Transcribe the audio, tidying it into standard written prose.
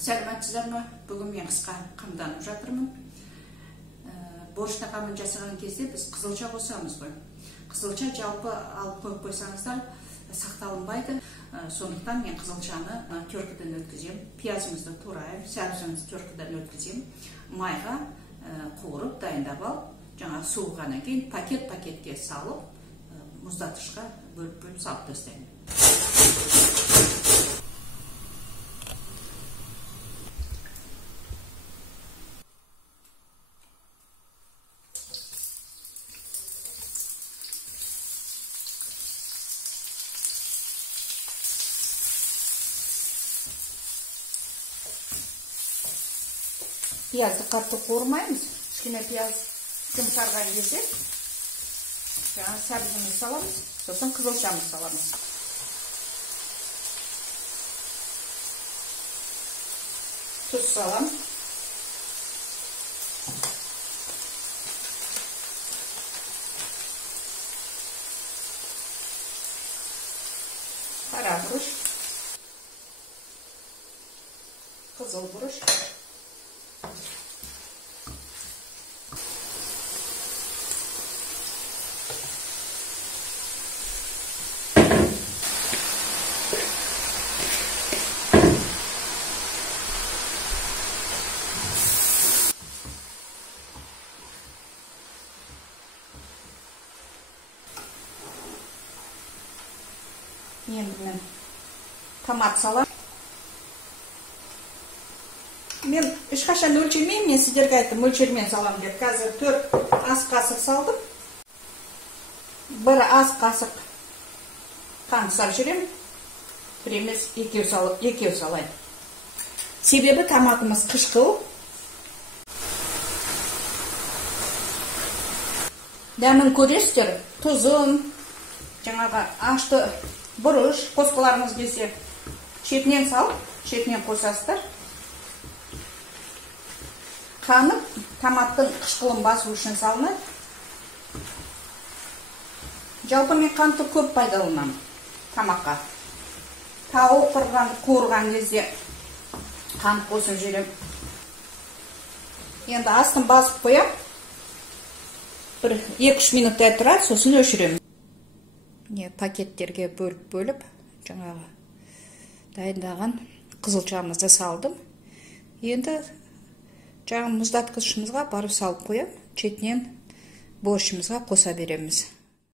Сәлеметсіздер ме? Бүгін мен қысқа қамданып жатырмын. Борщ тағамын жасаған кезде біз қызылша қосамыз ғой. Қызылша жалпы алып қойып қойсаңыздар сақталынбайды. Сондықтан мен қызылшаны теркіден өткізем. Пиязымызды турайым, сәбізімізді теркіден өткізем. Майға қуырып дайындап алып, жаңа суығаннан кейін пакетке салып, мұздатқышқа бөліп салып тастаймын. Пиязды қатты қуырмаймыз. Кішкене пияз жұмсарған кезде жаңа сәбізімізді саламыз, сосын қызылшамызды саламыз. Тұз салам. Қара бұрыш. Қызыл бұрыш. Енді мен томат салам. Мен ешқашан өлшемеймін, мен сіздерге айттым мөлшермен салам деп. Қазір 4 ас қасық салдым. 1 ас қасық қант салып жүрем. 1 емес, 2 салайын. Себебі томатымыз қышқыл. Дәмін көресіздер, тұзын, жаңағы ашты бұрыш, қосқыларымыз келсе, шетінен салып, шетінен қосасыздар. Қанып, томаттың қышқылын басу үшін салынады. Жалпы мен қантты көп пайдаланамын тамаққа. Тауық қуырған кезде қант қосып жүрем. Енді астын басып қоям. 1-2 минуттай тұрады, сосын өшірем. Пакеттерге бөліп, жаңағы дайындаған қызылшамызды салдым. Енді жаңа мұздатқышымызға барып салып қоям, шетінен борщымызға қоса береміз.